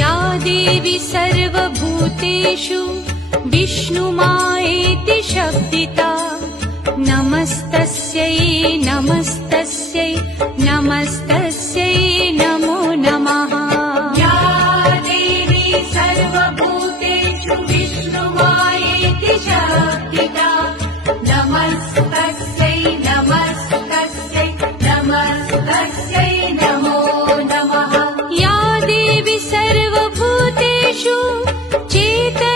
या देवी सर्वभूतेषु विष्णुमायेति शब्दिता नमस्तस्यै नमस्तस्यै नमस्तस्यै नमो नमः। या देवी सर्वभूतेषु विष्णुमायेति शब्दिता नमस्तस्यै नमस्तस्यै नमस्तस्यै नमो नमः। या देवी सर्वभूतेषु चेतनेत्यभिधीयते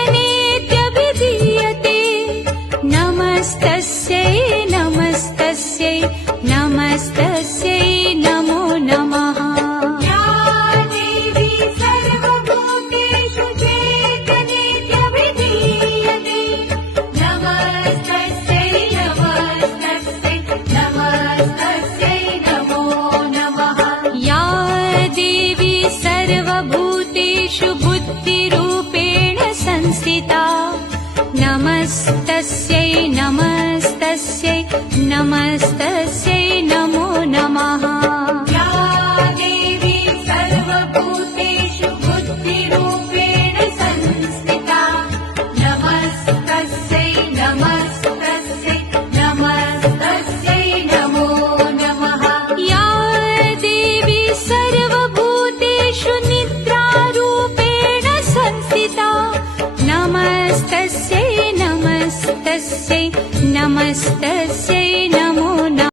नमस्तस्यै नमस्तस्यै नमस्तस्यै नमो नमः। या देवी सर्वभूतेषु चेतनेत्यभिधीयते नमस्तस्यै नमस्तस्यै नमस्तस्यै नमो नमः। या देवी सर्वभूतेषु बुद्धिरूपेण संस्थिता नमस्तस्यै नमस्तस्यै नमस्तस्यै नमो नमः। या देवी सर्वभूतेषु बुद्धिरूपेण संस्थिता नमस्तस्यै नमस्तस्यै नमस्तस्यै नमो नमः। या देवी सर्वभूतेषु निद्रारूपेण संस्थिता नमस्तस्यै नमस्तस्यै नमस्तस्यै